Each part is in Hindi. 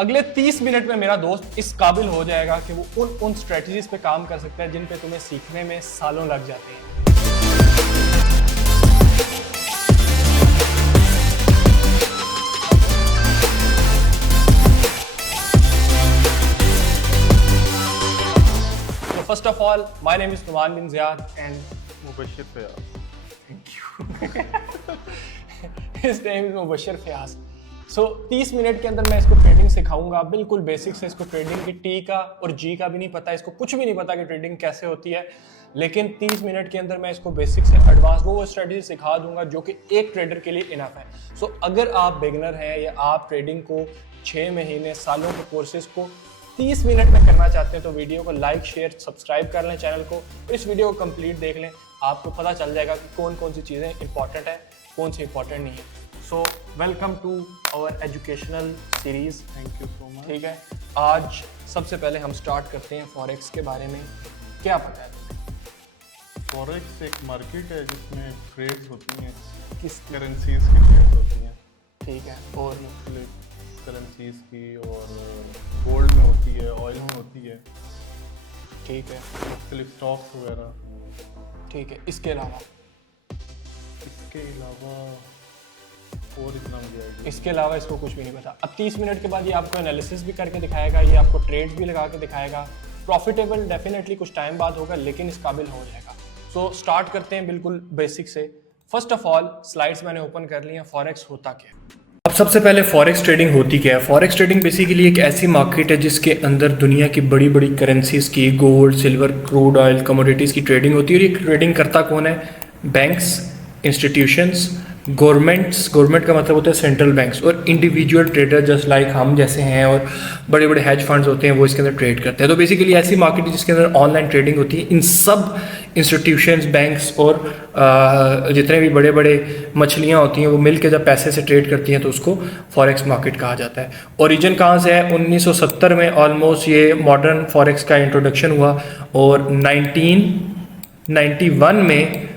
अगले 30 मिनट में मेरा दोस्त इस काबिल हो जाएगा कि वो उन स्ट्रेटजीज पे काम कर सकता है जिन पे तुम्हें सीखने में सालों लग जाते हैं। So first of all, my name is Numan bin Ziyad and Mubashir Fayaz. Thank you. His name is Mubashir Fayaz. So 30 minute के अंदर मैं इसको ट्रेडिंग सिखाऊंगा, बिल्कुल बेसिक से। इसको ट्रेडिंग की टी का और जी का भी नहीं पता, इसको कुछ भी नहीं पता कि ट्रेडिंग कैसे होती है, लेकिन 30 मिनट के अंदर मैं इसको बेसिक से एडवांस वो स्ट्रेटजी सिखा दूंगा जो कि एक ट्रेडर के लिए इनफ है। सो अगर आप बिगनर हैं या आप ट्रेडिंग को 6 महीने सालों के कोर्सेज को 30 मिनट में करना चाहते हैं तो वीडियो को लाइक शेयर सब्सक्राइब कर लें चैनल को, और इस वीडियो को कंप्लीट देख लें। आपको पता चल जाएगा कि कौन कौन सी चीज़ें इंपॉर्टेंट है, कौन सी इंपॉर्टेंट नहीं है। So welcome to our educational series. Thank you so much. ठीक है, आज सबसे पहले हम स्टार्ट करते हैं फॉरेक्स के बारे में। क्या पता है तुम्हें? फॉरेक्स एक मार्केट है जिसमें ट्रेड्स होती हैं, किस करेंसीज की ट्रेड्स होती हैं। ठीक है, और मुख्तलिफ करेंसीज की, और गोल्ड में होती है, ऑयल में होती है, ठीक है, मुख्तलिफ स्टॉक्स वगैरह। ठीक है। इसके अलावा और इतना मुझे आइडिया। इसके अलावा इसको कुछ भी नहीं पता। अब 30 मिनट के बाद ये आपको एनालिसिस भी करके दिखाएगा, ये आपको ट्रेड्स भी लगा के दिखाएगा। प्रॉफिटेबल डेफिनेटली कुछ टाइम बाद होगा, लेकिन इस काबिल हो जाएगा। सो स्टार्ट करते हैं बिल्कुल बेसिक से। फर्स्ट ऑफ ऑल स्लाइड्स मैंने ओपन कर ली हैं। फॉरेक्स होता क्या है? अब सबसे पहले फॉरेक्स ट्रेडिंग होती क्या है? फॉरेक्स ट्रेडिंग बेसिकली एक ऐसी मार्केट है जिसके अंदर दुनिया की बड़ी बड़ी करेंसीज की, gold, silver, crude oil, commodities की ट्रेडिंग होती है। और ये ट्रेडिंग करता कौन है? बैंक्स, इंस्टीट्यूशंस, गवर्नमेंट का मतलब होता है सेंट्रल बैंक्स, और इंडिविजुअल ट्रेडर जस्ट लाइक हम जैसे हैं, और बड़े बड़े हैज फंड्स होते हैं वो इसके अंदर ट्रेड करते हैं। तो बेसिकली ऐसी मार्केट है जिसके अंदर ऑनलाइन ट्रेडिंग होती है। इन सब इंस्टीट्यूशंस, बैंक्स और जितने भी बड़े बड़े मछलियाँ होती हैं वो मिल के जब पैसे से ट्रेड करती हैं तो उसको फॉरेक्स मार्केट कहा जाता है। ओरिजिन कहाँ से है? 1970 में ऑलमोस्ट ये मॉडर्न फॉरेक्स का इंट्रोडक्शन हुआ, और 1991 में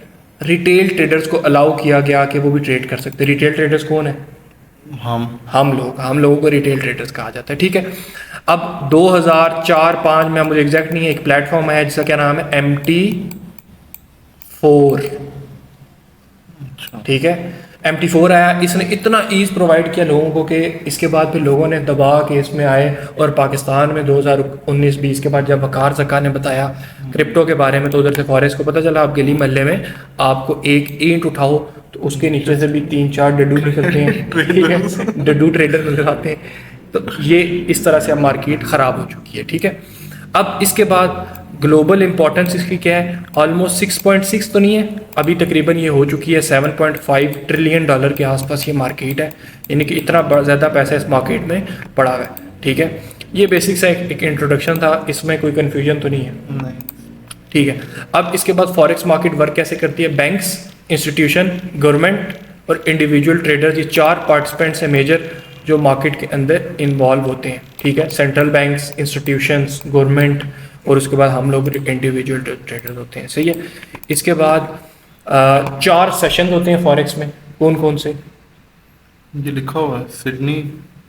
रिटेल ट्रेडर्स को अलाउ किया गया कि वो भी ट्रेड कर सकते हैं। रिटेल ट्रेडर्स कौन है? हम लोगों को रिटेल ट्रेडर्स कहा जाता है। ठीक है, अब 2004-05 में, मुझे एग्जैक्ट नहीं है, एक प्लेटफॉर्म है जिसका क्या नाम है? MT4। ठीक है, MT4 आया। इसने इतना ईज प्रोवाइड किया लोगों को कि इसके बाद फिर लोगों ने दबा के इसमें आए, और पाकिस्तान में 2019-20 के बाद जब वकार ज़का ने बताया क्रिप्टो के बारे में, तो उधर से फॉरेक्स को पता चला। आप गली महल्ले में आपको एक ईंट उठाओ तो उसके नीचे से भी 3-4 डड्डू निकलते हैं। ठीक है, डड्डू ट्रेडर नजर आते हैं। तो ये इस तरह से अब मार्केट ख़राब हो चुकी है। ठीक है, अब इसके बाद ग्लोबल इंपॉर्टेंस इसकी क्या है? ऑलमोस्ट 6.6 तो नहीं है, अभी तकरीबन ये हो चुकी है 7.5 ट्रिलियन डॉलर के आसपास ये मार्केट है। यानी कि इतना ज़्यादा पैसा इस मार्केट में पड़ा हुआ है। ठीक है, ये बेसिक सा एक इंट्रोडक्शन था, इसमें कोई कन्फ्यूजन तो नहीं है? नहीं। ठीक है, अब इसके बाद फॉरेक्स मार्केट वर्क कैसे करती है? बैंक्स, इंस्टीट्यूशन, गवर्नमेंट और इंडिविजुअल ट्रेडर, ये 4 पार्टिसिपेंट्स हैं मेजर जो मार्केट के अंदर इन्वॉल्व होते हैं। ठीक है, सेंट्रल बैंक्स, इंस्टीट्यूशंस, गवर्नमेंट, और उसके बाद हम लोग इंडिविजुअल ट्रेडर होते हैं। सही है। इसके बाद 4 सेशन होते हैं फॉरेक्स में। कौन कौन से? ये लिखा हुआ है सिडनी,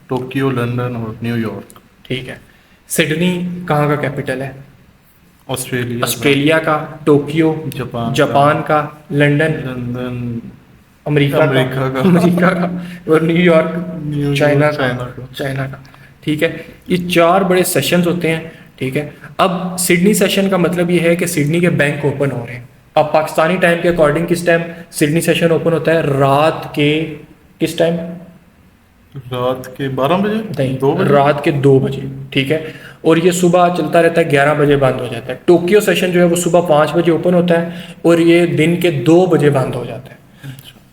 टोक्यो, लंदन और न्यूयॉर्क। ठीक है, सिडनी कहाँ का कैपिटल है? ऑस्ट्रेलिया का, टोक्यो जापान का, लंदन अमेरिका का, और न्यूयॉर्क चाइना का। ठीक है, ये 4 बड़े सेशंस होते हैं। ठीक है, अब सिडनी सेशन का मतलब ये है कि सिडनी के बैंक ओपन हो रहे हैं। अब पाकिस्तानी टाइम के अकॉर्डिंग किस टाइम सिडनी सेशन ओपन होता है? रात के किस टाइम? रात के 12 बजे? नहीं, 2 बजे? रात के 2 बजे। ठीक है, और ये सुबह चलता रहता है, 11 बजे बंद हो जाता है। टोक्यो सेशन जो है वो सुबह 5 बजे ओपन होता है और ये दिन के 2 बजे बंद हो जाता है।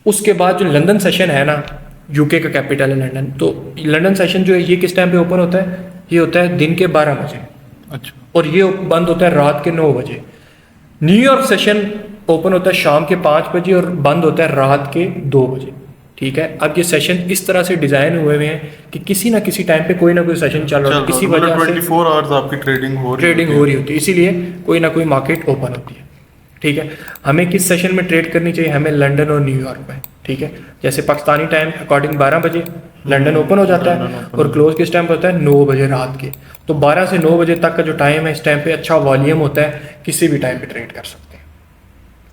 उसके बाद जो लंदन सेशन है ना, यूके का कैपिटल है लंदन, तो लंदन सेशन जो है ये किस टाइम पे ओपन होता है? ये होता है दिन के 12 बजे। अच्छा। और ये बंद होता है रात के 9 बजे। न्यूयॉर्क सेशन ओपन होता है शाम के 5 बजे और बंद होता है रात के 2 बजे। ठीक है, अब ये सेशन इस तरह से डिजाइन हुए हुए हैं कि किसी ना किसी टाइम पे कोई ना कोई सेशन चल रहा है, किसी वजह से 24 आवर्स आपकी ट्रेडिंग हो रही होती है, इसीलिए कोई ना कोई मार्केट ओपन होती है। ठीक है, हमें किस सेशन में ट्रेड करनी चाहिए? हमें लंदन और न्यूयॉर्क में। ठीक है, जैसे पाकिस्तानी टाइम अकॉर्डिंग 12 बजे, लंदन ओपन हो जाता है लंदन open और क्लोज किस टाइम पर होता है 9 बजे रात के। तो 12 से 9 बजे तक का जो टाइम है, इस टाइम पे अच्छा वॉल्यूम होता है, किसी भी टाइम पे ट्रेड कर सकते हैं।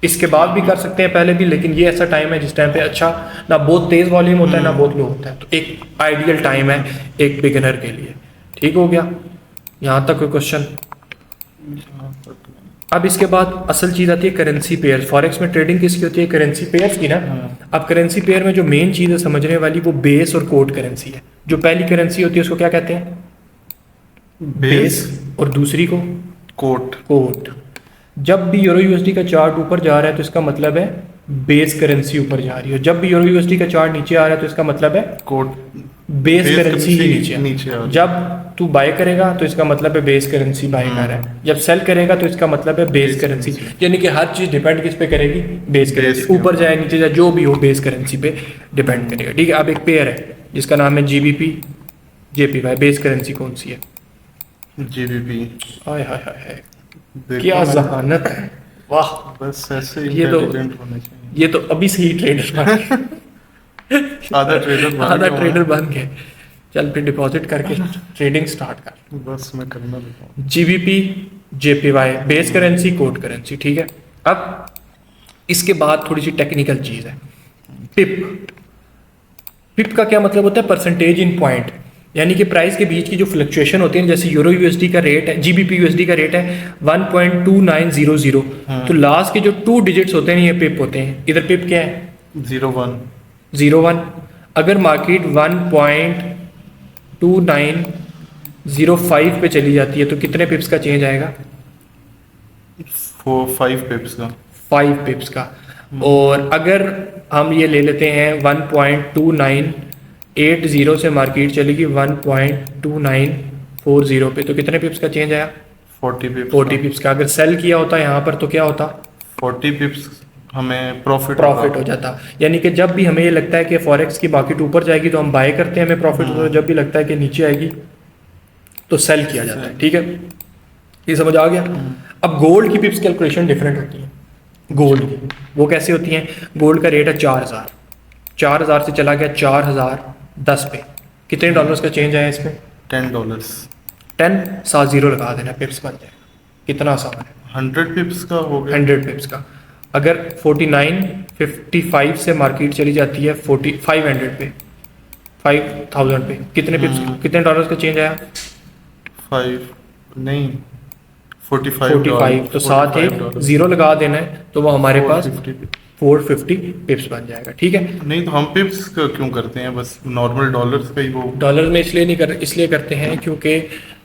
इसके बाद भी कर सकते हैं, पहले भी, लेकिन ये ऐसा टाइम है जिस टाइम पे अच्छा ना बहुत तेज वॉल्यूम होता है ना बहुत लो होता है। तो एक आइडियल टाइम है एक बिगिनर के लिए। ठीक हो गया, यहाँ तक कोई क्वेश्चन? अब इसके बाद असल चीज़ आती है करेंसी पेयर। फॉरेक्स में ट्रेडिंग किसकी होती है? करेंसी पेयर्स की ना। अब करेंसी पेयर में जो मेन चीज़ है समझने वाली, वो बेस और कोड करेंसी है। जो पहली करेंसी होती है उसको क्या कहते हैं? बेस। और दूसरी को कोट। कोड। जब भी यूरो यूएसडी का चार्ट ऊपर जा रहा है तो इसका मतलब है बेस करेंसी ऊपर जा रही है। जब भी यूरो यूएसडी का चार्ट नीचे आ रहा है तो इसका मतलब है कोट बेस करेंसी ही नीचे नीचे आ रही है। जब तू बाय करेगा तो इसका मतलब है बेस करेंसी बाय कर रहा है, जब सेल करेगा तो इसका मतलब है बेस करेंसी। यानी कि हर चीज़ डिपेंड किस पे करेगी? Base currency. ऊपर जाए नीचे जाए जो भी हो बेस करेंसी पे डिपेंड करेगा। ठीक है, अब एक पेयर है जिसका नाम है जीबीपी जेपीवाई। बेस करेंसी कौन सी है? जीबीपी। हाय हाय हाय हाय, देखो क्या ना, जहानत है, वाह। बस ऐसे ये तो- इंटेलिजेंट होने चाहिए। ये तो अभी से ही ट्रेडर बन गए। आधा ट्रेडर बन आधा गया हूँ ट्रेडर बन गए। चल फिर डिपॉजिट करके ट्रेडिंग स्टार्ट कर। मैं। बस मैं करना लगा हूँ। GBP JPY, base currency code currency. ठीक है, अब इसके बाद थोड़ी सी टेक्निकल चीज़ है, पिप। पिप का क्या मतलब होता है? Percentage in point. यानी कि प्राइस के बीच की जो फ्लक्चुएशन होती है, जैसे यूरो यूएसडी का रेट है, जीबीपी यूएसडी का रेट है 1.2900, तो लास्ट के जो 2 डिजिट्स होते हैं ये पिप होते हैं। इधर पिप क्या है? 01। 01। अगर मार्केट 1.2905 पे चली जाती है तो कितने पिप्स का चेंज आएगा? 5 पिप्स का। 5 पिप्स का। और अगर हम ये ले लेते हैं 1.2980 से मार्केट चलेगी 1.2940 पे, तो कितने पिप्स का चेंज आया? 40 पिप्स 40 पिप्स का। अगर सेल किया होता यहाँ पर तो क्या होता? 40 पिप्स हमें प्रॉफिट हो जाता। यानी कि जब भी हमें ये लगता है कि फॉरेक्स की मार्केट ऊपर जाएगी तो हम बाय करते हैं, हमें प्रॉफिट होता है। जब भी लगता है कि नीचे आएगी तो सेल किया जाता है। ठीक है, ये समझ आ गया? अब गोल्ड की पिप्स कैलकुलेशन डिफरेंट होती है। गोल्ड की वो कैसे होती हैं? गोल्ड का रेट है 4000। 4000 से चला गया 4010 पे, कितने डॉलर्स का चेंज आया इसमें? $10। 10 साथ जीरो लगा देना, पिप्स बन जाएगा। कितना आसान है? 100 पिप्स का हो गया। 100 पिप्स का। अगर 49.55 से मार्केट चली जाती है 500 पे, 5000 पे, कितने पिप्स, कितने डॉलर्स का चेंज आया? 5 नहीं 45। तो साथ एक जीरो लगा देना है तो वो हमारे पास 450 पिप्स बन जाएगा। ठीक है, नहीं तो हम पिप्स क्यों करते हैं? बस नॉर्मल डॉलर्स का ही वो। डॉलर में इसलिए नहीं कर इसलिए करते हैं क्योंकि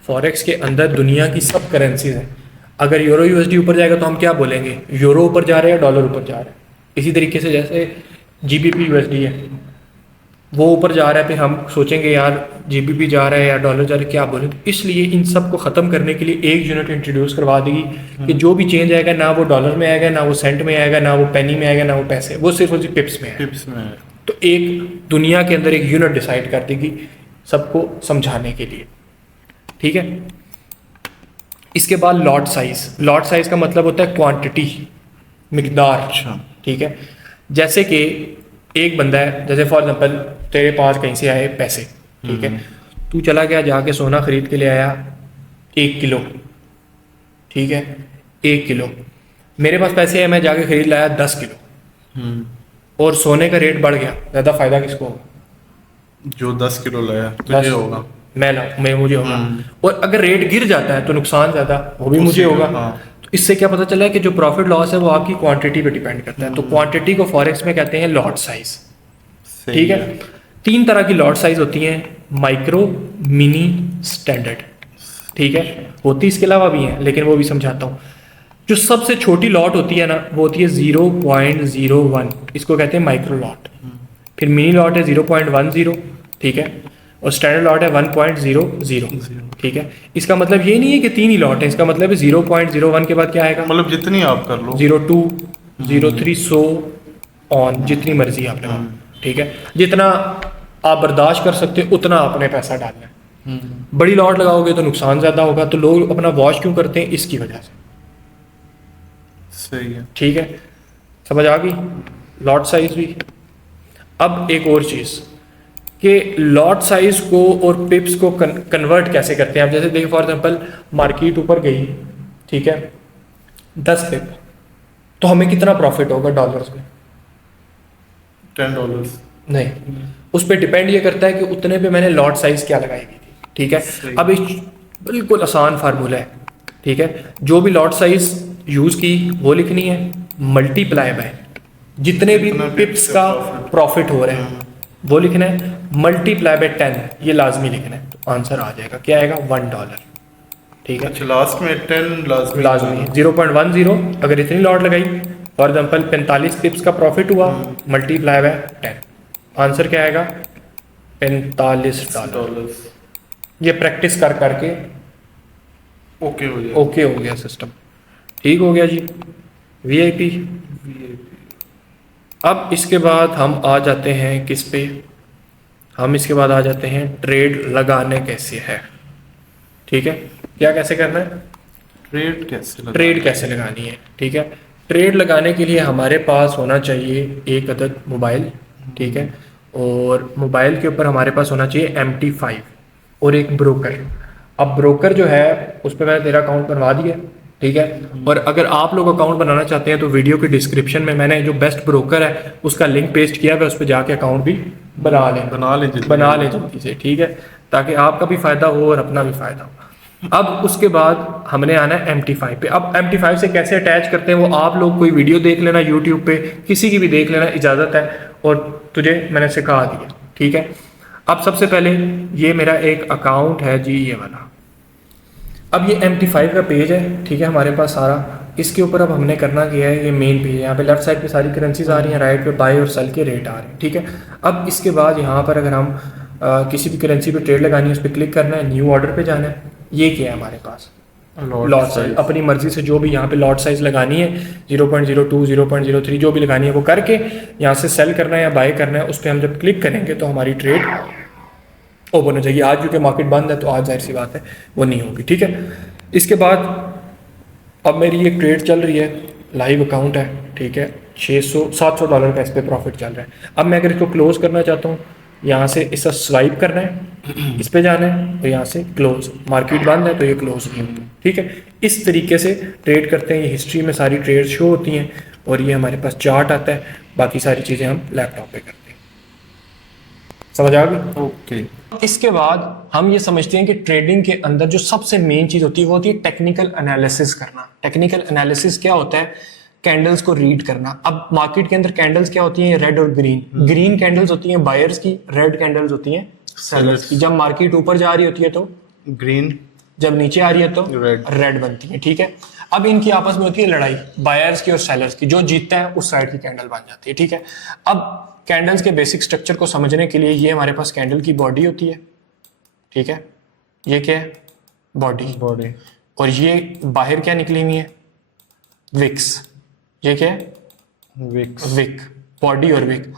फॉरेक्स के अंदर दुनिया की सब करेंसीज हैं। अगर यूरो यूएसडी ऊपर जाएगा तो हम क्या बोलेंगे? यूरो ऊपर जा रहा है या डॉलर ऊपर जा रहा है। इसी तरीके से जैसे जीबीपी यूएसडी है, वो ऊपर जा रहा है, फिर हम सोचेंगे यार जीबीपी जा रहा है या डॉलर जा रहा है, क्या बोलें। इसलिए इन सब को ख़त्म करने के लिए एक यूनिट इंट्रोड्यूस करवा देगी कि जो भी चेंज आएगा ना वो डॉलर में आएगा, ना वो सेंट में आएगा, ना वो पेनी में आएगा, ना वो पैसे, वो सिर्फ उसी पिप्स में आएगा। पिप्स में तो एक दुनिया के अंदर एक यूनिट डिसाइड कर देगी सबको समझाने के लिए। ठीक है, इसके बाद लॉट साइज। लॉट साइज का मतलब होता है क्वांटिटी, मिकदार। अच्छा। ठीक है, जैसे कि एक बंदा है, जैसे फॉर एग्जांपल तेरे पास कहीं से आए पैसे, ठीक है, तू चला गया जाके सोना खरीद के ले आया 1 किलो, ठीक है, 1 किलो। मेरे पास पैसे है, मैं जाके खरीद लाया 10 किलो और सोने का रेट बढ़ गया, ज़्यादा फायदा किसको होगा? जो 10 किलो लाया तुझे होगा। मैं मुझे होगा। और अगर रेट गिर जाता है तो नुकसान ज़्यादा वो भी मुझे होगा। तो इससे क्या पता चला है कि जो प्रॉफिट लॉस है वो आपकी क्वांटिटी पे डिपेंड करता है। तो क्वांटिटी को फॉरेक्स में कहते हैं लॉट साइज। ठीक है, 3 तरह की लॉट साइज होती हैं, माइक्रो, मिनी, स्टैंडर्ड। ठीक है, होती इसके अलावा भी हैं लेकिन वो भी समझाता हूँ। जो सबसे छोटी लॉट होती है ना वो होती है 0.01, इसको कहते हैं माइक्रो लॉट। फिर मिनी लॉट है 0.10, ठीक है, और स्टैंडर्ड लॉट है 1.00। ठीक है, इसका मतलब ये नहीं है कि 3 ही लॉट है, इसका मतलब है 0.01 के बाद क्या आएगा? मतलब जितनी आप कर लो, 02, 03, 100 ऑन, जितनी मर्जी आप लगाओ। ठीक है, जितना आप बर्दाश्त कर सकते हो उतना आपने पैसा डालना है। बड़ी लॉट लगाओगे तो नुकसान ज़्यादा होगा। तो लोग अपना वॉच क्यों करते हैं? इसकी वजह से। सही है। ठीक है, समझ आ गई? लॉट साइज भी। अब एक और चीज़ कि लॉट साइज को और पिप्स को कन्वर्ट कैसे करते हैं। आप जैसे देखिए फॉर एग्जांपल मार्केट ऊपर गई, ठीक है, 10 पिप, तो हमें कितना प्रॉफिट होगा डॉलर्स में? $10। नहीं, उस पर डिपेंड ये करता है कि उतने पे मैंने लॉट साइज क्या लगाई हुई थी, ठीक है। अब एक बिल्कुल आसान फार्मूला है, ठीक है, जो भी लॉट साइज यूज की वो लिखनी है, मल्टीप्लाई बाय जितने भी पिप्स का प्रॉफिट हो रहा है वो लिखना है, मल्टीप्लाई बाय 10, ये लाजमी लिखना है, तो आंसर आ जाएगा, क्या आएगा? $1, ठीक है। अच्छा, लास्ट में 10 लाजमी 0.10, अगर इतनी लॉट लगाई फॉर एग्जाम्पल 45 पिप्स का प्रॉफिट हुआ, मल्टीप्लाई बाय 10, आंसर क्या आएगा? $45। ये प्रैक्टिस कर करके ओके हो गया। ओके हो गया सिस्टम, ठीक हो गया जी, वीआईपी। अब इसके बाद हम आ जाते हैं किस पे? हम इसके बाद आ जाते हैं ट्रेड लगाने कैसे है, ठीक है। क्या कैसे करना है? ट्रेड कैसे लगानी है, ठीक है। ट्रेड लगाने के लिए हमारे पास होना चाहिए एक अदद मोबाइल, ठीक है, और मोबाइल के ऊपर हमारे पास होना चाहिए MT5 और एक ब्रोकर। अब ब्रोकर जो है उस पर मैंने तेरा अकाउंट बनवा दिया, ठीक है, और अगर आप लोग अकाउंट बनाना चाहते हैं तो वीडियो के डिस्क्रिप्शन में मैंने जो बेस्ट ब्रोकर है उसका लिंक पेस्ट किया है, उस पर जाके अकाउंट भी बना लें जल्दी से, ठीक है, ताकि आपका भी फ़ायदा हो और अपना भी फ़ायदा हो। अब उसके बाद हमने आना है MT5 पे। अब MT5 से कैसे अटैच करते हैं वो आप लोग कोई वीडियो देख लेना यूट्यूब पे, किसी की भी देख लेना, इजाज़त है, और तुझे मैंने सिखा दिया, ठीक है। अब सबसे पहले ये मेरा एक अकाउंट है जी, ये वाला। अब ये MT5 का पेज है, ठीक है, हमारे पास सारा। इसके ऊपर अब हमने करना क्या है, ये मेन पेज है, यहाँ पे लेफ्ट साइड पे सारी करेंसीज आ रही हैं, राइट पे बाय और सेल के रेट आ रहे हैं, ठीक है। अब इसके बाद यहाँ पर अगर हम किसी भी करेंसी पे ट्रेड लगानी है उस पर क्लिक करना है, न्यू ऑर्डर पे जाना है। ये क्या है हमारे पास? Lot size. अपनी मर्जी से जो भी यहाँ पे लॉट साइज लगानी है 0.02, 0.03 जो भी लगानी है वो करके यहाँ से सेल करना है या बाय करना है, उस पर हम जब क्लिक करेंगे तो हमारी ट्रेड ओपन हो जाएगी। आज क्योंकि मार्केट बंद है तो आज जाहिर सी बात है वो नहीं होगी, ठीक है। इसके बाद अब मेरी ये ट्रेड चल रही है, लाइव अकाउंट है, ठीक है, $700 का इस पर प्रॉफिट चल रहा है। अब मैं अगर इसको क्लोज करना चाहता हूँ, यहाँ से इसका स्वाइप करना है, इस पे जाना है, तो यहाँ से क्लोज, मार्केट बंद है तो ये क्लोज नहीं होती, ठीक है। इस तरीके से ट्रेड करते हैं, ये हिस्ट्री में सारी ट्रेड शो होती हैं और ये हमारे पास चार्ट आता है, बाकी सारी चीज़ें हम लैपटॉप पे करते हैं। समझ आ गई? ओके। इसके बाद हम ये समझते हैं कि ट्रेडिंग के अंदर जो सबसे मेन चीज़ होती है वो होती है टेक्निकल एनालिसिस करना। टेक्निकल एनालिसिस क्या होता है? कैंडल्स को रीड करना। अब मार्केट के अंदर कैंडल्स क्या होती हैं? रेड और ग्रीन। ग्रीन कैंडल्स होती हैं बायर्स की, रेड कैंडल्स होती हैं सेलर्स की। जब मार्केट ऊपर जा रही होती है तो ग्रीन, जब नीचे आ रही है तो रेड बनती है, ठीक है। अब इनकी आपस में होती है लड़ाई, बायर्स की और सेलर्स की, जो जीतता है उस साइड की कैंडल बन जाती है, ठीक है। अब कैंडल्स के बेसिक स्ट्रक्चर को समझने के लिए ये हमारे पास कैंडल की बॉडी होती है, ठीक है, ये क्या है? बॉडी। और ये बाहर क्या निकली हुई है? विक्स। ये क्या है? विक, बॉडी और विक।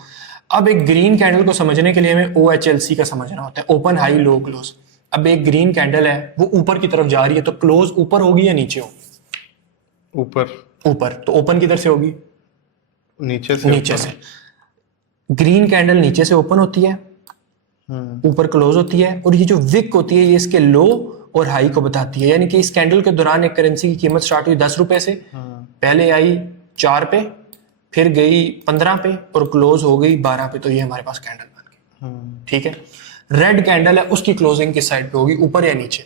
अब एक ग्रीन कैंडल को समझने के लिए हमें OHLC का समझना होता है, ओपन हाई लो क्लोज। अब एक ग्रीन कैंडल है वो ऊपर की तरफ जा रही है तो क्लोज ऊपर होगी या नीचे होगी? ऊपर। तो ओपन किधर से होगी? नीचे से। ग्रीन कैंडल नीचे से ओपन होती है, ऊपर क्लोज होती है, और ये जो विक होती है ये इसके लो और हाई को बताती है। यानी कि इस कैंडल के दौरान एक करेंसी की कीमत स्टार्ट हुई 10 रुपए से, पहले आई 4 पे, फिर गई 15 पे और क्लोज हो गई 12 पे, तो ये हमारे पास कैंडल बन गई, ठीक है। रेड कैंडल है, उसकी क्लोजिंग किस साइड पे होगी? ऊपर या नीचे?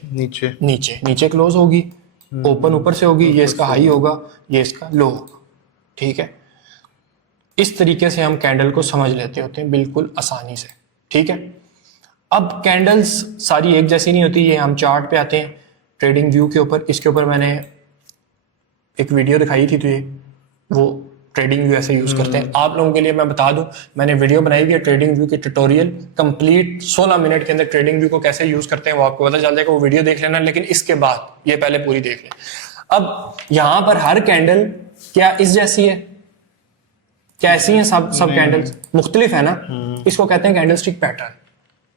नीचे क्लोज होगी, ओपन ऊपर से होगी, ये इसका हाई होगा, ये इसका लो होगा, ठीक है। इस तरीके से हम कैंडल को समझ लेते होते हैं बिल्कुल आसानी से, ठीक है। अब कैंडल्स सारी एक जैसी नहीं होती, ये हम चार्ट पे आते हैं ट्रेडिंग व्यू के ऊपर। इसके ऊपर मैंने एक वीडियो दिखाई थी, तो ये वो ट्रेडिंग व्यू ऐसे यूज करते हैं। आप लोगों के लिए मैं बता दूं, मैंने वीडियो बनाई हुई है ट्रेडिंग व्यू की ट्यूटोरियल कंप्लीट 16 मिनट के अंदर ट्रेडिंग व्यू को कैसे यूज करते हैं वो आपको पता चल जाएगा, वो वीडियो देख लेना। लेकिन इसके बाद ये पहले पूरी देख लें। अब यहां पर हर कैंडल क्या इस जैसी है? क्या ऐसी है? सब कैंडल्स मुख्तलिफ है ना, इसको कहते हैं कैंडलस्टिक पैटर्न,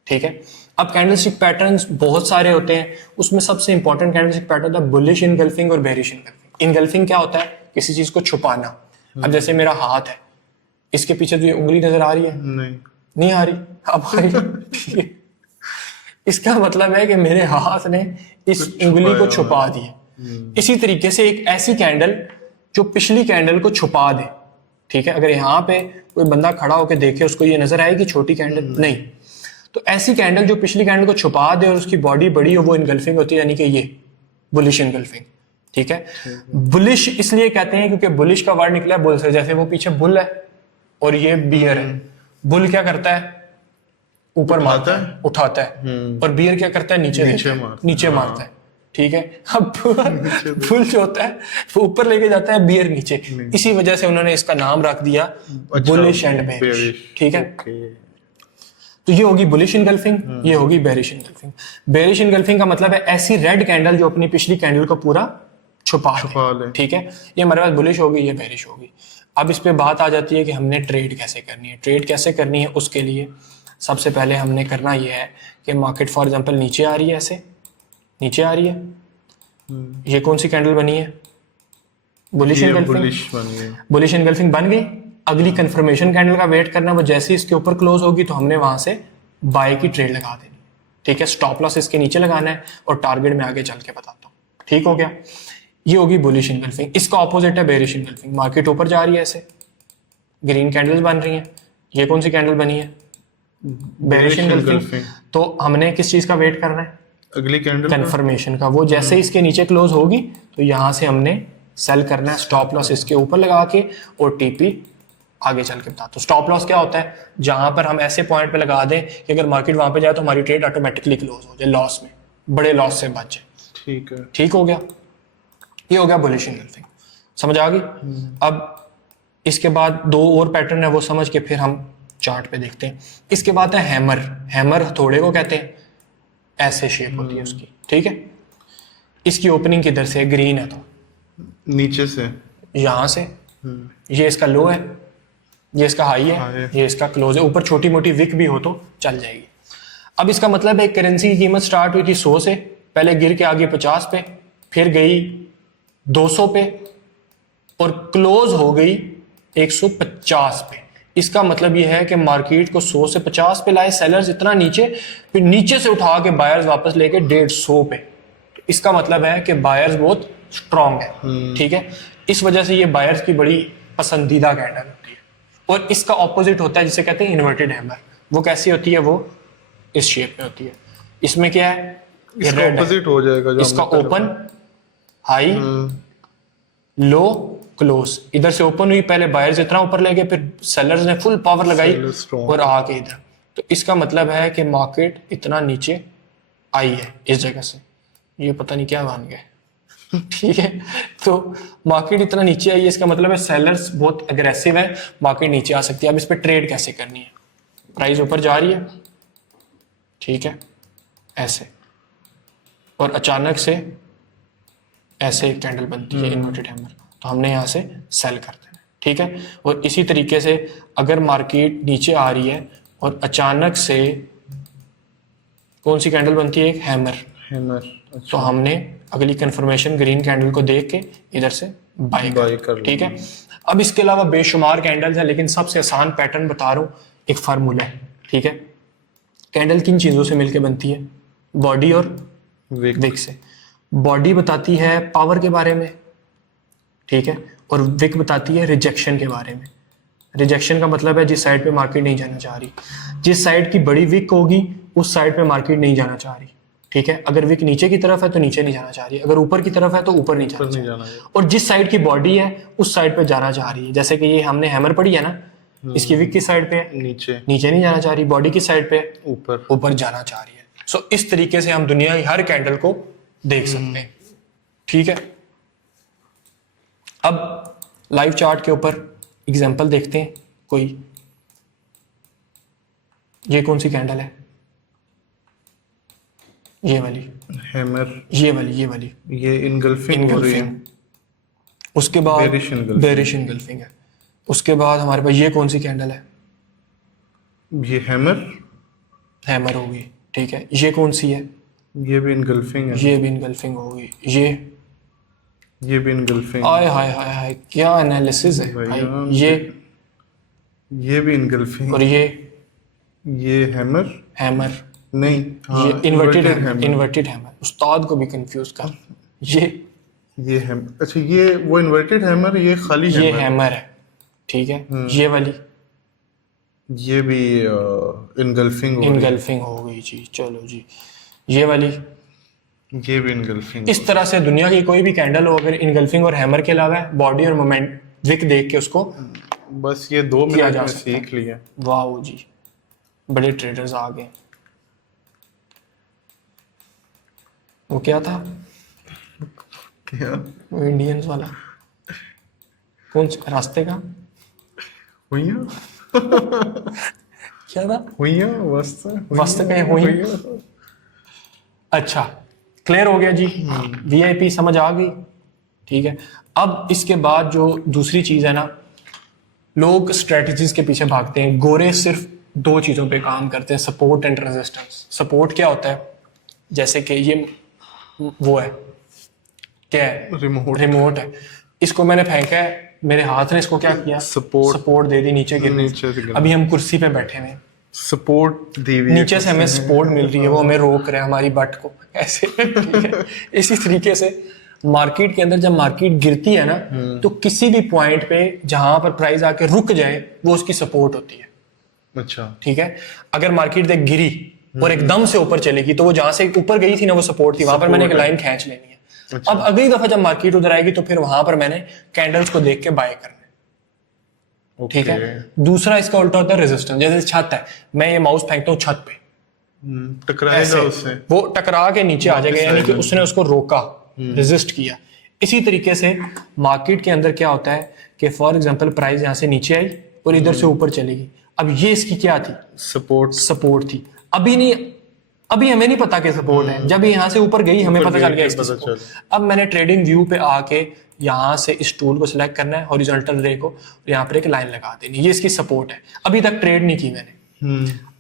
ठीक है। अब कैंडलस्टिक पैटर्न्स बहुत सारे होते हैं, उसमें सबसे इंपॉर्टेंट कैंडलस्टिक पैटर्न है बुलिश इनगल्फिंग और बेरिश इनगल्फिंग। इनगल्फिंग क्या होता है? किसी चीज को छुपाना। अब जैसे मेरा हाथ है, इसके पीछे जो ये उंगली नजर आ रही है, नहीं, नहीं आ रही, अब आ रही, ठीक है। इसका मतलब है कि मेरे हाथ ने इस उंगली को छुपा दिया। इसी तरीके से एक ऐसी कैंडल जो पिछली कैंडल को छुपा दे, ठीक है। अगर यहाँ पे कोई बंदा खड़ा होकर देखे, उसको ये नजर आएगी छोटी कैंडल, नहीं। तो ऐसी कैंडल जो पिछली कैंडल को छुपा दे और उसकी बॉडी बड़ी हो, वो इनगल्फिंग होती है, यानी कि ये बुलिश इनगल्फिंग, ठीक है। बुलिश इसलिए कहते हैं क्योंकि बुलिश का वर्ड निकला है बुल से, जैसे वो पीछे बुल है और ये बियर है। बुल क्या करता है? ऊपर मारता है, उठाता है, और बियर क्या करता है? नीचे मारता है, ठीक है। अब बुल जो होता है वो ऊपर लेके जाता है, बियर नीचे। इसी वजह से उन्होंने इसका नाम रख दिया बुलिश एंड बेरिश, ठीक है। तो ये होगी बुलिश इनगल्फिंग, ये होगी बेरिश इनगल्फिंग। बेरिश इनगल्फिंग का मतलब है ऐसी रेड कैंडल जो अपनी पिछली कैंडल को पूरा छुपा ले, ठीक है। ये हमारे पास बुलिश होगी, ये बेरिश होगी। अब इस पे बात आ जाती है कि हमने ट्रेड कैसे करनी है। ट्रेड कैसे करनी है, उसके लिए सबसे पहले हमने करना ये है कि मार्केट फॉर एग्जांपल नीचे आ रही है, ऐसे नीचे आ रही है, ये कौन सी कैंडल बनी है? Bullish engulfing. बुलिश इनगल्फिंग बन गई। अगली कंफर्मेशन कैंडल का वेट करना, वो जैसे इसके ऊपर क्लोज होगी तो हमने वहां से बाय की ट्रेड लगा देनी, ठीक है। स्टॉप लॉस इसके नीचे लगाना है और टारगेट में आगे चल के बताता हूँ, ठीक हो गया। ये होगी बुलिश इनगल्फिंग। इसका ऑपोजिट है बेरिश इनगल्फिंग। मार्केट ऊपर जा रही है, ऐसे ग्रीन कैंडल्स बन रही हैं, ये कौन सी कैंडल बनी है? Bearish engulfing. तो हमने किस चीज का वेट करना है? अगली कैंडल कंफर्मेशन का। वो जैसे इसके नीचे क्लोज होगी तो यहां से हमने सेल करना है, स्टॉप लॉस इसके ऊपर लगा के, और टीपी आगे चल के बता। तो स्टॉप लॉस क्या होता है? जहां पर हम ऐसे पॉइंट पे लगा दें कि अगर मार्केट वहां पे जाए तो हमारी ट्रेड ऑटोमेटिकली क्लोज हो जाए, लॉस में, बड़े लॉस से बच जाए, ठीक है। ठीक हो गया। ये हो गया बुलिश इनगल्फिंग, समझ आ गई। अब इसके बाद दो और पैटर्न है, वो समझ के फिर हम चार्ट पे देखते हैं। इसके बाद है हैमर। हैमर हथौड़े को कहते हैं, ऐसे शेप होती है उसकी, ठीक है। इसकी ओपनिंग किधर से? ग्रीन है तो नीचे से, यहां से। ये इसका लो है, ये इसका हाई है, ये इसका क्लोज है। ऊपर छोटी मोटी विक भी हो तो चल जाएगी। अब इसका मतलब है करेंसी की कीमत स्टार्ट हुई थी 100 से, पहले गिर के आगे 50 पे, फिर गई 200 पे और क्लोज हो गई 150 पे। इसका मतलब यह है कि मार्केट को 100 से 50 पे लाए सेलर्स, इतना नीचे, फिर नीचे से उठा के बायर्स वापस लेके 150 पे। तो इसका मतलब है कि बायर्स बहुत स्ट्रांग है, ठीक है। इस वजह से ये बायर्स की बड़ी पसंदीदा कैंडल होती है। और इसका ऑपोजिट होता है जिसे कहते हैं इन्वर्टेड हैमर। वो कैसी होती है? वो इस शेप में होती है। इसमें क्या है? इसका ऑपोजिट हो जाएगा जो इसका ओपन, हाई, लो, क्लोज। इधर से ओपन हुई, पहले बायर्स इतना ऊपर ले गए, फिर सेलर्स ने फुल पावर लगाई और आके इधर। तो इसका मतलब है कि मार्केट इतना नीचे आई है इस जगह से, ये पता नहीं क्या मान गए, ठीक है। तो मार्केट इतना नीचे आई है, इसका मतलब है सेलर्स बहुत अग्रेसिव है, मार्केट नीचे आ सकती है। अब इस पर ट्रेड कैसे करनी है? प्राइस ऊपर जा रही है, ठीक है, ऐसे, और अचानक से ऐसे एक कैंडल बनती है इन्वर्टेड हैमर, तो हमने यहाँ से सेल कर देना, ठीक है। और इसी तरीके से अगर मार्केट नीचे आ रही है और अचानक से कौन सी कैंडल बनती है? एक हैमर। अच्छा। तो हमने अगली कंफर्मेशन ग्रीन कैंडल को देख के इधर से बाय कर, ठीक है। अब इसके अलावा बेशुमार कैंडल्स हैं, लेकिन सबसे आसान पैटर्न बता रहा हूँ, एक फार्मूला है, ठीक है। कैंडल किन चीजों से मिलकर बनती है? बॉडी और विक से। बॉडी बताती है पावर के बारे में, ठीक है, और विक बताती है रिजेक्शन के बारे में। रिजेक्शन का मतलब है जिस साइड पे मार्केट नहीं जाना चाह रही। जिस साइड की बड़ी विक होगी उस साइड पे मार्केट नहीं जाना चाह रही, ठीक है। अगर विक नीचे की तरफ है तो नीचे नहीं जाना चाह रही, अगर ऊपर की तरफ है तो ऊपर नहीं जाना चाह रही, और जिस साइड की बॉडी है उस साइड पे जाना चाह रही है। जैसे कि ये हमने हैमर पढ़ी है ना, इसकी विक किस साइड पे है? नीचे नहीं जाना चाह रही। बॉडी किस साइड पे? ऊपर जाना चाह रही है। सो इस तरीके से हम दुनिया की हर कैंडल को देख सकते हैं, ठीक है। अब लाइव चार्ट के ऊपर एग्जांपल देखते हैं कोई। ये कौन सी कैंडल है? ये वाली हैमर, ये वाली ये इनगल्फिंग हो रही है। उसके बाद बेरिश इनगल्फिंग है। उसके बाद हमारे पास ये कौन सी कैंडल है? ये हैमर होगी, ठीक है। ये कौन सी है? ये भी इनगल्फिंग है। ये भी इनगल्फिंग होगी। ये भी इनगल्फिंग। हाय हाय हाय हाय, क्या एनालिसिस है भाई। ये भी इनगल्फिंग। और ये हैमर हैमर, नहीं, हाँ, ये इन्वर्टेड हैमर। इन्वर्टेड हैमर, उस्ताद को भी कंफ्यूज कर। ये हैमर, अच्छा ये वो इन्वर्टेड हैमर, ये खाली ये हैमर। हैमर है, ठीक है। ये वाली ये भी इनगल्फिंग हो रही इनगल्फिंग हो गई जी, चलो जी। ये वाली, है। ये भी इनगल्फिंग। इस तरह से दुनिया की कोई भी कैंडल हो, अगर इनगल्फिंग और हैमर के अलावा बॉडी और मोमेंट विक देख के उसको बस ये 2 किया मिनट जा में सकता है। सीख लिया। वाह जी, बड़े ट्रेडर्स आ गए। वो क्या था, क्या वो इंडियंस वाला, कौन सा रास्ते का हुइया क्या था? हुइया वस्ता वस्ता कहीं हुई। अच्छा, क्लियर हो गया जी, वीआईपी समझ आ गई, ठीक है। अब इसके बाद जो दूसरी चीज है ना, लोग स्ट्रेटजीज के पीछे भागते हैं। गोरे सिर्फ 2 चीजों पे काम करते हैं, सपोर्ट एंड रेजिस्टेंस। सपोर्ट क्या होता है, जैसे कि ये वो है, क्या है, रिमोट है, इसको मैंने फेंका है, मेरे हाथ ने इसको क्या किया, सपोर्ट दे दी, नीचे गिर गई। अभी हम कुर्सी पे बैठे हुए हैं, सपोर्ट दी हुई है, नीचे से हमें सपोर्ट मिल रही है, वो हमें रोक रहा है हमारी बट को, ऐसे ठीक है। इसी तरीके से मार्केट के अंदर जब मार्केट गिरती है ना, तो किसी भी पॉइंट पे जहां पर प्राइस आके रुक जाए, वो उसकी सपोर्ट होती है। अच्छा, ठीक है। अगर मार्केट देख गिरी और एकदम से ऊपर चलेगी, तो वो जहां से ऊपर गई थी ना, वो सपोर्ट थी, वहां पर मैंने एक लाइन खींच लेनी है। अच्छा। अब अगली दफा जब मार्केट उधर आएगी, तो फिर वहां पर मैंने कैंडल्स को देख के बाय करना है, ठीक है। दूसरा इसका उल्टा होता है रेजिस्टेंस। जैसे छत है, मैं ये माउस फेंकता हूँ छत पे, टकराएगा उससे, वो टकरा के नीचे आ जाएगा, यानी कि उसने उसको रोका, रेजिस्ट किया। इसी तरीके से मार्केट के अंदर क्या होता है कि फॉर एग्जांपल प्राइस यहाँ से नीचे आई और इधर से ऊपर चलेगी। अब ये इसकी क्या थी, सपोर्ट थी। अभी हमें नहीं पता कि सपोर्ट है, जब यहाँ से ऊपर गई हमें पता चल गया इसकी सपोर्ट। अब मैंने ट्रेडिंग व्यू पे आके यहाँ से इस टूल को सिलेक्ट करना है, हॉरिजॉन्टल रे को, यहाँ पर एक लाइन लगा देनी, ये इसकी सपोर्ट है। अभी तक ट्रेड नहीं की मैंने,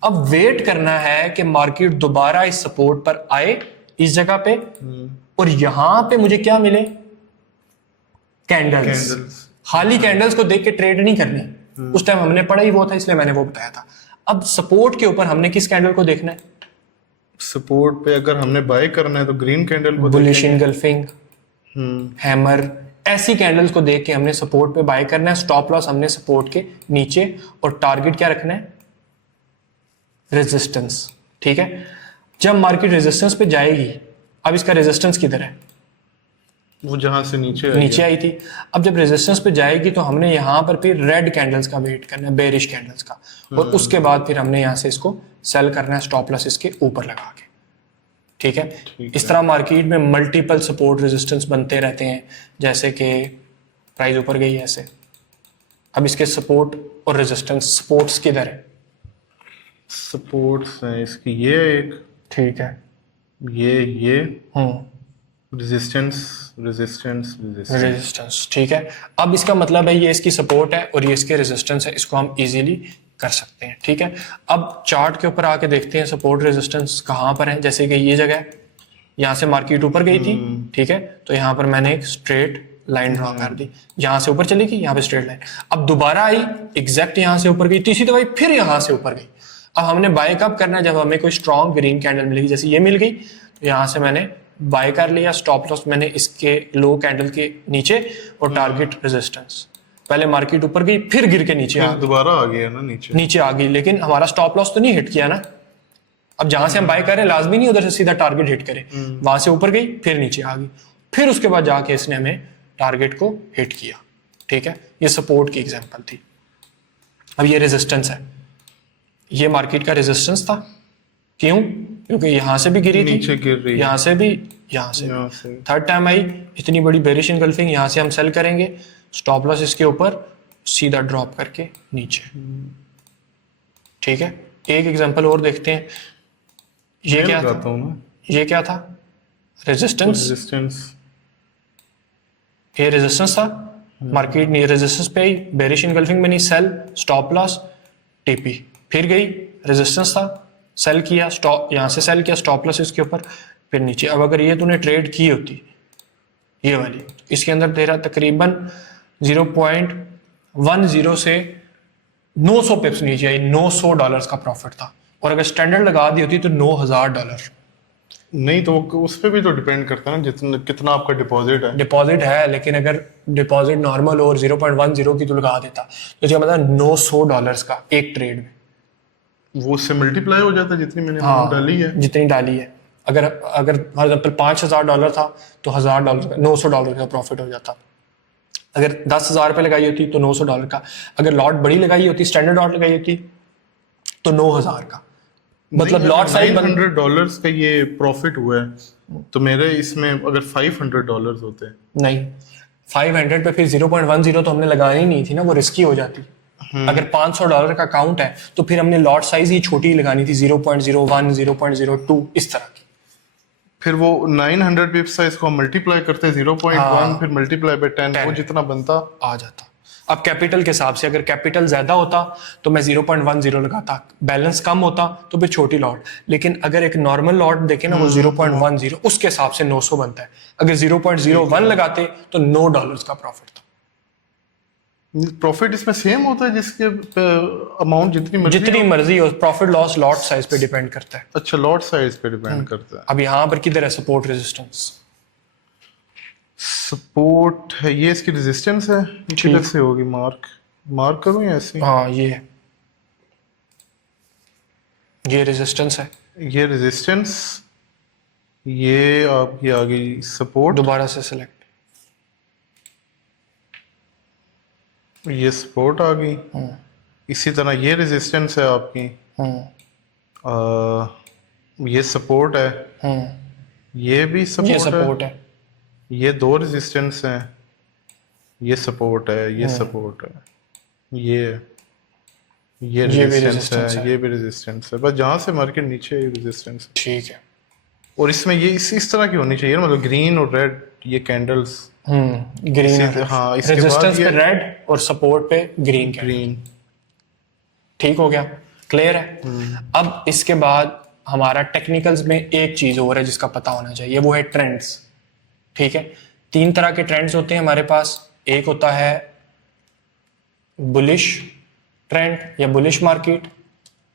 अब वेट करना है कि मार्केट दोबारा इस सपोर्ट पर आए, इस जगह पे, और यहां पे मुझे क्या मिले, कैंडल्स। खाली कैंडल्स को देख के ट्रेड नहीं करनी, उस टाइम हमने पढ़ा ही वो था, इसलिए मैंने वो बताया था। अब सपोर्ट के ऊपर हमने किस कैंडल को देखना है, सपोर्ट पे अगर हमने बाय करना है तो ग्रीन कैंडल को बुलिश इनगल्फिंग, हैमर, ऐसी कैंडल्स को देख के हमने सपोर्ट पे बाय करना है। स्टॉप लॉस हमने सपोर्ट के नीचे, और टारगेट क्या रखना है, रेजिस्टेंस, ठीक है। जब मार्केट रेजिस्टेंस पे जाएगी, अब इसका रेजिस्टेंस किधर है, वो जहां से नीचे आई थी। अब जब रेजिस्टेंस पे जाएगी, तो हमने यहाँ पर फिर रेड कैंडल्स का वेट करना है, बेरिश कैंडल्स का, और उसके बाद फिर हमने यहाँ से इसको सेल करना है, स्टॉप लॉस इसके ऊपर लगा के, ठीक है। इस तरह मार्केट में मल्टीपल सपोर्ट रेजिस्टेंस बनते रहते हैं। जैसे कि प्राइस ऊपर गई ऐसे, अब इसके सपोर्ट और रेजिस्टेंस, सपोर्ट्स किधर है, सपोर्ट्स है इसकी, ये एक, ठीक है, ये रेजिस्टेंस, ठीक है। अब इसका मतलब है ये इसकी सपोर्ट है और ये इसके रेजिस्टेंस है, इसको हम इजीली कर सकते हैं, ठीक है। अब चार्ट के ऊपर आके देखते हैं सपोर्ट रेजिस्टेंस कहाँ पर है। जैसे कि ये जगह, यहाँ से मार्केट ऊपर गई थी, ठीक है, तो यहाँ पर मैंने एक स्ट्रेट लाइन ड्रॉ कर दी, यहाँ से ऊपर चली गई, यहाँ पे स्ट्रेट लाइन। अब दोबारा आई, एग्जैक्ट यहाँ से ऊपर गई, तीसरी दफा फिर यहाँ से ऊपर गई। अब हमने बाय कब करना है, जब हमें कोई स्ट्रॉन्ग ग्रीन कैंडल मिलेगी, जैसे ये मिल गई, तो यहाँ से मैंने बाय कर लिया। स्टॉप लॉस मैंने इसके लो कैंडल के नीचे, और टारगेट रेजिस्टेंस। पहले मार्केट ऊपर गई, फिर गिर के नीचे दोबारा आ गया ना, नीचे आ गई, लेकिन हमारा स्टॉप लॉस तो नहीं हिट किया ना। अब जहां से हम बाय कर रहे हैं, लाजमी नहीं उधर से सीधा टारगेट हिट करे, वहां से ऊपर गई, फिर नीचे आ गई, फिर उसके बाद जाके इसने हमें टारगेट को हिट किया, ठीक है। ये सपोर्ट की एग्जांपल थी। अब ये रेजिस्टेंस है, ये मार्केट का रेजिस्टेंस था। क्यों? क्योंकि यहां से भी गिरी थी, नीचे गिर रही है, यहां से भी, यहां से भी। थर्ड टाइम आई, इतनी बड़ी बेरिश इनगल्फिंग, यहां से हम सेल करेंगे, स्टॉप लॉस इसके ऊपर, सीधा ड्रॉप करके नीचे, ठीक है। एक एग्जांपल और देखते हैं। ये क्या था, ये क्या था, रेजिस्टेंस, ये रेजिस्टेंस था। मार्केट ने रेजिस्टेंस पे आई, बेरिश इनगल्फिंग बनी, सेल, स्टॉप लॉस, टीपी, फिर गई, रेजिस्टेंस था, सेल किया, स्टॉप, यहाँ से सेल किया, स्टॉप लॉस इसके ऊपर, फिर नीचे। अब अगर ये तूने ट्रेड की होती, ये वाली, इसके अंदर तेरा तकरीबन 0.10 से 900 पिप्स नीचे आई, $900 का प्रॉफिट था। और अगर स्टैंडर्ड लगा दी होती तो $9,000। नहीं तो उस पे भी तो डिपेंड करता है ना, जितना कितना आपका डिपॉजिट है। डिपॉजिट है, लेकिन अगर डिपॉजिट नॉर्मल और 0.10 की तो लगा देता, तो इसका मतलब $900 का एक ट्रेड में। वो उससे मल्टीप्लाई हो जाता है जितनी मैंने हाँ, अमाउंट डाली है। जितनी डाली है। अगर अगर फॉर एग्जाम्पल $5,000 था तो $1,000 का, $900 का प्रॉफिट हो जाता। अगर 10,000 पे लगाई होती तो $900 का, अगर लॉट बड़ी लगाई होती, स्टैंडर्ड लॉट लगाई होती तो 9,000 का। मतलब लॉट साइज $900 का ये प्रॉफिट हुआ है, तो मेरे इसमें अगर $500 होते हैं। नहीं, 500 पे फिर 0.10 तो हमने लगानी नहीं थी ना, वो रिस्की हो जाती। अगर $500 का अकाउंट है तो फिर हमने लॉट साइज ही छोटी लगानी थी, 0.01, 0.02 इस तरह की। फिर वो 900 पिप्स है, इसको मल्टीप्लाई करते हैं 0.1, फिर मल्टीप्लाई बाय 10, वो जितना बनता आ जाता। अब कैपिटल के हिसाब से, अगर कैपिटल ज्यादा होता तो मैं 0.10 लगाता, बैलेंस कम होता तो फिर छोटी लॉट। लेकिन अगर एक नॉर्मल लॉट देखे ना, वो 0.10, उसके हिसाब से 900 बनता है। अगर 0.01 लगाते तो $9 का प्रॉफिट था। प्रॉफिट इसमें सेम होता है, जिसके अमाउंट जितनी मर्जी हो, प्रॉफिट लॉस लॉट साइज पे डिपेंड करता है। अच्छा, लॉट साइज पे डिपेंड करता है। अब यहाँ पर किधर है सपोर्ट रेजिस्टेंस? सपोर्ट है ये, इसकी रेजिस्टेंस है, किधर से होगी? मार्क करूं या ऐसे? हाँ, ये रेजिस्टेंस है, ये रेजिस्टेंस, ये आपकी आ गई सपोर्ट। दोबारा से सिलेक्ट, ये सपोर्ट आ गई। इसी तरह ये रेजिस्टेंस है आपकी, ये सपोर्ट है, ये भी ये सपोर्ट सपोर्ट है, है, ये दो रेजिस्टेंस हैं, ये सपोर्ट है, ये सपोर्ट है, ये भी रेजिस्टेंस resistance है, है। ये भी रेजिस्टेंस है। बस जहाँ से मार्केट नीचे है रेजिस्टेंस है। ठीक है। और इसमें ये इस तरह की होनी चाहिए ना, मतलब ग्रीन और रेड ये कैंडल्स। ग्रीन, हाँ, इसके बाद रेजिस्टेंस ये पे रेड और सपोर्ट पे ग्रीन। ग्रीन। ठीक हो गया, क्लियर है। अब इसके बाद हमारा टेक्निकल्स में एक चीज और है जिसका पता होना चाहिए, वो है ट्रेंड्स। ठीक है, 3 तरह के ट्रेंड्स होते हैं हमारे पास। एक होता है बुलिश ट्रेंड या बुलिश मार्केट,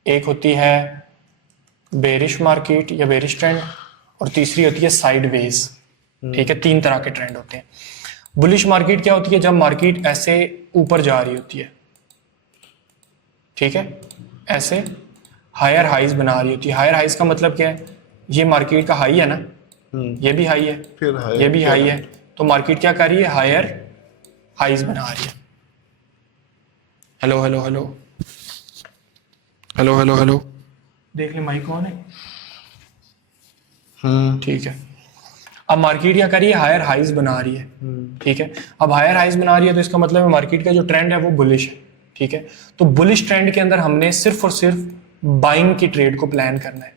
एक होती है बेरिश मार्केट या बेरिश ट्रेंड, और तीसरी होती है साइडवेज। ठीक है, 3 तरह के ट्रेंड होते हैं। बुलिश मार्केट क्या होती है? जब मार्केट ऐसे ऊपर जा रही होती है, ठीक है, ऐसे हायर हाइज बना रही होती है। हायर हाइज का मतलब क्या है? ये मार्केट का हाई है ना, ये भी हाई है, फिर higher ये भी क्या हाई है, तो मार्केट क्या कर रही है? हायर हाइज बना रही है। Hello hello hello hello hello hello, देख ले माइक कौन है। ठीक है, अब मार्केट क्या कर रही है? हायर हाइज बना रही है। ठीक है, अब हायर हाइज बना रही है तो इसका मतलब है मार्केट का जो ट्रेंड है वो बुलिश है। ठीक है, तो बुलिश ट्रेंड के अंदर हमने सिर्फ और सिर्फ बाइंग की ट्रेड को प्लान करना है।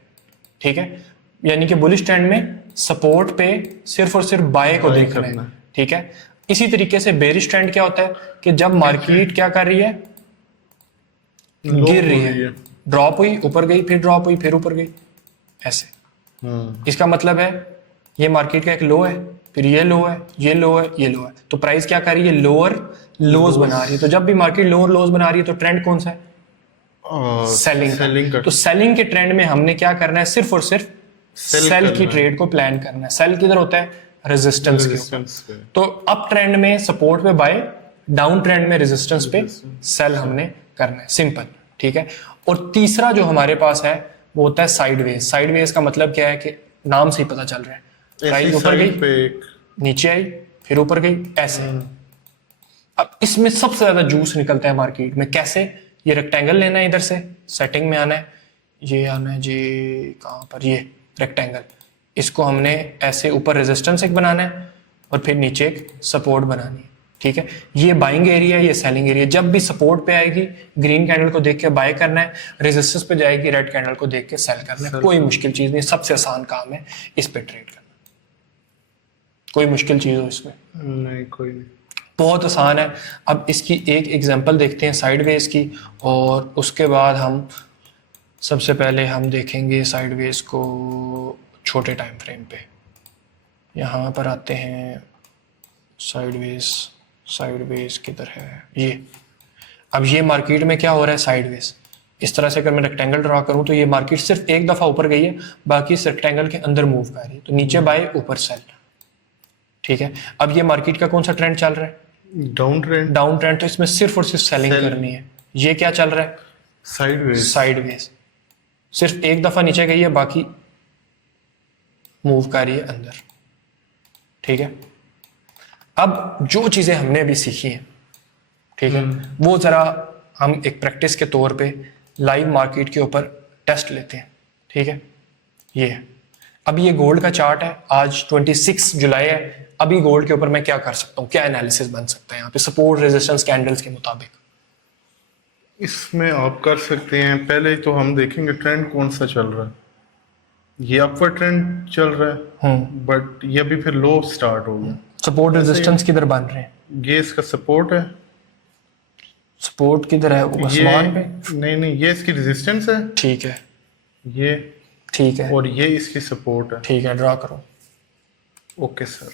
ठीक है, यानी कि बुलिश ट्रेंड में सपोर्ट पे सिर्फ और सिर्फ बाय को देखना है। ठीक है, इसी तरीके से बेरिश ट्रेंड क्या होता है कि जब मार्केट क्या कर रही है? गिर रही है, ड्रॉप हुई, ऊपर गई, फिर ड्रॉप हुई, फिर ऊपर गई, ऐसे। इसका मतलब है ये मार्केट का एक लो है, फिर ये लो है, ये लो है, ये लो है, तो प्राइस क्या कर रही है? लोअर लोज बना रही है। तो जब भी मार्केट लोअर लोज बना रही है तो ट्रेंड कौन सा है? सेलिंग का। तो सेलिंग के ट्रेंड में हमने क्या करना है? सिर्फ और सिर्फ सेल की ट्रेड को प्लान करना है। सेल किधर होता है? रेजिस्टेंस के ऊपर। तो अप ट्रेंड में सपोर्ट पे बाय, डाउन ट्रेंड में रेजिस्टेंस पे सेल हमने करना है, सिंपल। ठीक है, और तीसरा जो हमारे पास है वो होता है साइडवेज। साइडवेज का मतलब क्या है कि नाम से ही पता चल रहा है, प्राइस ऊपर गई, नीचे आई, फिर ऊपर गई, ऐसे। अब इसमें सबसे ज्यादा जूस निकलता है मार्केट में। कैसे? ये रेक्टेंगल लेना है, इधर से सेटिंग में आना है, ये आना है जी, कहाँ पर? ये रेक्टेंगल, इसको हमने ऐसे ऊपर रेजिस्टेंस एक बनाना है और फिर नीचे एक सपोर्ट बनानी है। ठीक है, ये बाइंग एरिया है, ये सेलिंग एरिया। जब भी सपोर्ट पे आएगी ग्रीन कैंडल को देख के बाय करना है, रेजिस्टेंस पे जाएगी रेड कैंडल को देख के सेल करना है। कोई मुश्किल चीज नहीं, सबसे आसान काम है इस पे ट्रेड करना। कोई मुश्किल चीज हो इसमें? नहीं, कोई नहीं, बहुत आसान है। अब इसकी एक एग्जांपल देखते हैं साइडवेज की, और उसके बाद हम सबसे पहले हम देखेंगे साइडवेज को छोटे टाइम फ्रेम पे। यहाँ पर आते हैं साइडवेज। साइडवेज किधर है? ये अब ये मार्केट में क्या हो रहा है, साइडवेज। इस तरह से अगर मैं रेक्टेंगल ड्रा करूं तो ये मार्केट सिर्फ एक दफा ऊपर गई है, बाकी इस रेक्टेंगल के अंदर मूव कर रही है, तो नीचे बाय ऊपर सेल। ठीक है, अब ये मार्केट का कौन सा ट्रेंड चल रहा है, डाउन ट्रेंड। डाउन ट्रेंड, तो इसमें सिर्फ और सिर्फ सेलिंग करनी है। ये क्या चल रहा है, साइडवेज। साइडवेज, सिर्फ एक दफा नीचे गई है, बाकी मूव कर रही है अंदर। ठीक है, अब जो चीजें हमने अभी सीखी हैं, ठीक है, वो जरा हम एक प्रैक्टिस के तौर पे लाइव मार्केट के ऊपर टेस्ट लेते हैं। ठीक है, ये है। अब ये गोल्ड का चार्ट है, आज 26 जुलाई है। अभी गोल्ड के ऊपर मैं क्या कर सकता हूँ, क्या एनालिसिस बन सकता है यहाँ पे सपोर्ट रेजिस्टेंस कैंडल्स के मुताबिक। इसमें आप कर सकते हैं, पहले तो हम देखेंगे ट्रेंड कौन सा चल रहा है। ये अपवर्ड ट्रेंड चल रहा है, बट ये अभी फिर लो स्टार्ट हो गया। सपोर्ट रेजिस्टेंस किधर बन रहे हैं, ये इसका सपोर्ट है। सपोर्ट किधर है, ये आसमान पे। नहीं, ये इसकी रेजिस्टेंस है। ठीक है, ये ठीक है, और ये इसकी सपोर्ट है। ठीक है, ड्रा करो। ओके सर,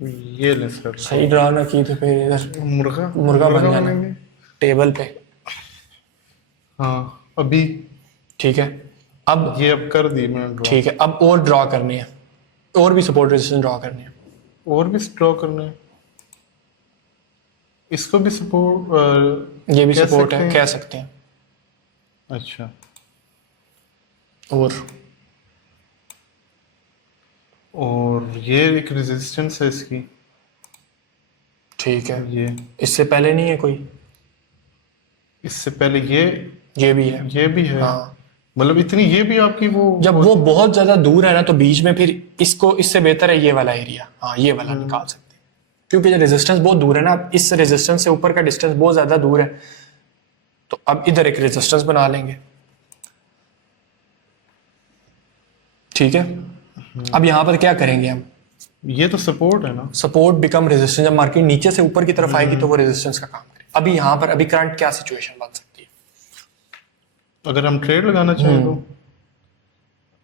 ये ले सर। सही ड्रा ना की तो फिर इधर मुर्गा बन जाना बनेंगे टेबल पे। हाँ, अभी ठीक है, अब ये अब कर दी मैंने ड्रॉ। ठीक है, अब और ड्रा करनी है, और भी सपोर्ट रेजिस्टेंस ड्रा करनी है। और भी ड्रॉ करना है, इसको भी सपोर्ट, ये भी कह सपोर्ट सकते है, हैं। कह सकते हैं। अच्छा, और ये एक रेजिस्टेंस है इसकी। ठीक है, ये इससे पहले नहीं है कोई, इससे पहले ये भी है। ये भी है। हाँ, मतलब इतनी ये भी आपकी वो जब वो बहुत ज्यादा दूर है ना, तो बीच में फिर इसको, इससे बेहतर है ये वाला एरिया। हाँ, ये वाला निकाल सकते हैं, क्योंकि रेजिस्टेंस बहुत दूर है ना, अब इस रेजिस्टेंस से ऊपर का डिस्टेंस बहुत ज्यादा दूर है, तो अब इधर एक रेजिस्टेंस बना लेंगे। ठीक है, अब यहाँ पर क्या करेंगे हम, ये तो सपोर्ट है ना। Support become resistance. जब मार्केट नीचे से ऊपर की तरफ आएगी तो वो रेजिस्टेंस का काम करेगी। अभी यहाँ पर अभी करंट क्या सिचुएशन बन सकती है, अगर हम ट्रेड लगाना चाहें तो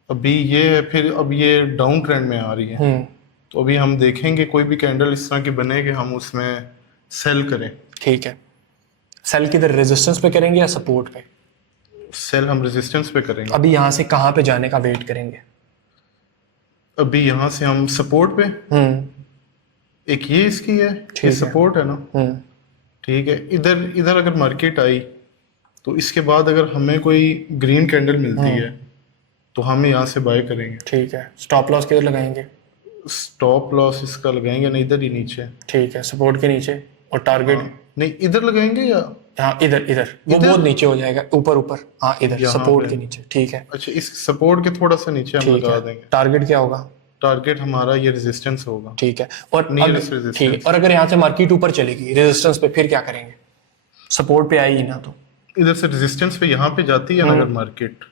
अभी ये है, फिर अब ये डाउन ट्रेंड में आ रही है, तो अभी हम देखेंगे कोई भी कैंडल इस तरह की बने कि हम उसमें सेल करें। ठीक है, सेल किधर, रेजिस्टेंस पे करेंगे या सपोर्ट पे? सेल हम रेजिस्टेंस पे करेंगे। अभी यहाँ से कहाँ पे जाने का वेट करेंगे? अभी यहाँ से हम सपोर्ट पे, एक ये इसकी है, ये सपोर्ट है ना। ठीक है, इधर इधर अगर मार्केट आई तो इसके बाद अगर हमें कोई ग्रीन कैंडल मिलती है तो हम यहाँ से बाय करेंगे। ठीक है, स्टॉप लॉस किधर लगाएंगे? स्टॉप लॉस इसका लगाएंगे ना, इधर ही नीचे। ठीक है, सपोर्ट के नीचे। और टारगेट? नहीं, इधर लगाएंगे या हाँ, इधर इधर वो बहुत नीचे हो जाएगा, ऊपर ऊपर। हाँ, इधर सपोर्ट के नीचे। ठीक है, अच्छा, इस सपोर्ट के थोड़ा सा नीचे हम लगा देंगे। टारगेट क्या होगा? टारगेट हमारा ये रेजिस्टेंस होगा। ठीक है, और नियरेस्ट ठीक है, रेजिस्टेंस। और अगर यहाँ से मार्केट ऊपर चलेगी रेजिस्टेंस पे, फिर क्या करेंगे? सपोर्ट पे आई ना, तो इधर से रेजिस्टेंस पे यहाँ पे जाती है ना अगर मार्केट,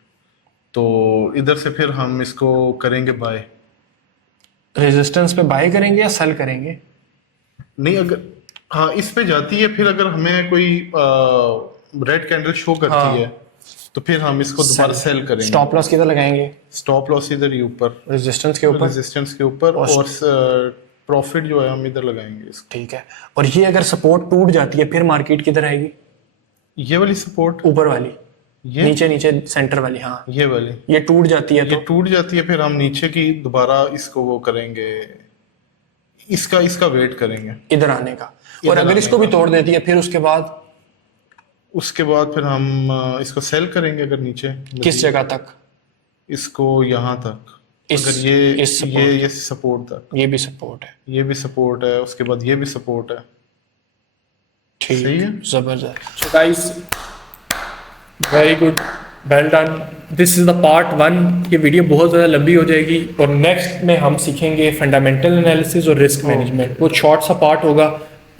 तो इधर से फिर हम इसको करेंगे बाय। रेजिस्टेंस पे बाय करेंगे या सेल करेंगे? नहीं, अगर हाँ इस पे जाती है, फिर अगर हमें कोई रेड कैंडल शो करती है तो फिर हम इसको दोबारा सेल करेंगे। स्टॉप लॉस किधर लगाएंगे? स्टॉप लॉस इधर ही ऊपर, रेजिस्टेंस के ऊपर। रेजिस्टेंस के ऊपर, और प्रॉफिट जो है हम इधर लगाएंगे इसको। ठीक है, और ये अगर सपोर्ट टूट जाती है फिर मार्केट किधर आएगी? ये वाली सपोर्ट, ऊपर वाली, ये नीचे नीचे सेंटर वाली। हाँ, ये वाली, ये टूट जाती है ये टूट जाती है, फिर हम नीचे की दोबारा इसको वो करेंगे, इसका वेट करेंगे इधर आने का। और अगर इसको भी तोड़ देती है फिर उसके बाद फिर हम इसको सेल करेंगे। अगर नीचे किस जगह तक? इसको यहाँ तक। अगर ये सपोर्ट तक। ये भी सपोर्ट है, ये भी सपोर्ट है, उसके बाद ये भी सपोर्ट है। ठीक सही है, जबरदस्त। So guys, very good, well done. This is the part 1। ये वीडियो बहुत ज़्यादा लंबी हो जाएगी, और नेक्स्ट में हम सीखेंगे फंडामेंटल एनालिसिस और रिस्क मैनेजमेंट। वो शॉर्ट सा पार्ट होगा,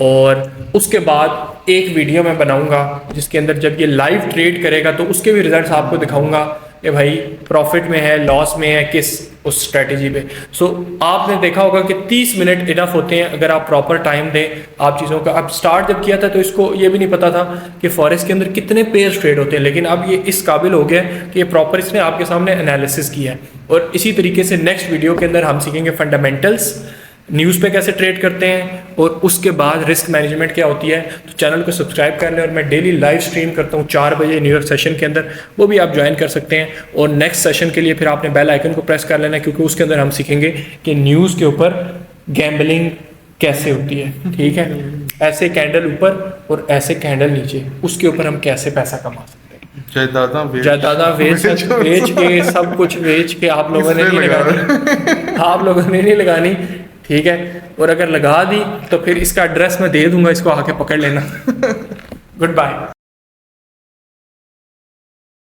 और उसके बाद एक वीडियो मैं बनाऊंगा जिसके अंदर जब ये लाइव ट्रेड करेगा तो उसके भी रिजल्ट्स आपको दिखाऊंगा कि भाई प्रॉफिट में है, लॉस में है, किस उस स्ट्रेटजी पे। सो आपने देखा होगा कि 30 मिनट इनफ होते हैं अगर आप प्रॉपर टाइम दें आप चीज़ों का। अब स्टार्ट जब किया था तो इसको ये भी नहीं पता था कि फॉरेक्स के अंदर कितने पेयर्स ट्रेड होते हैं, लेकिन अब ये इस काबिल हो गया कि ये प्रॉपर इसने आपके सामने एनालिसिस किया है। और इसी तरीके से नेक्स्ट वीडियो के अंदर हम सीखेंगे फंडामेंटल्स, न्यूज़ पे कैसे ट्रेड करते हैं और उसके बाद रिस्क मैनेजमेंट क्या होती है। तो चैनल को सब्सक्राइब कर लें और मैं डेली लाइव स्ट्रीम करता हूँ 4 बजे न्यूयॉर्क सेशन के अंदर, वो भी आप ज्वाइन कर सकते हैं। और नेक्स्ट सेशन के लिए फिर आपने बेल आइकन को प्रेस कर लेना है, क्योंकि उसके अंदर हम सीखेंगे कि न्यूज़ के ऊपर गैम्बलिंग कैसे होती है, ठीक है। ऐसे कैंडल ऊपर और ऐसे कैंडल नीचे, उसके ऊपर हम कैसे पैसा कमा सकते हैं। जायदादा बेच के सब कुछ बेच के आप लोगों ने नहीं लगानी, आप लोगों ने नहीं लगानी, ठीक है। और अगर लगा दी तो फिर इसका एड्रेस मैं दे दूंगा, इसको आके पकड़ लेना। Good bye.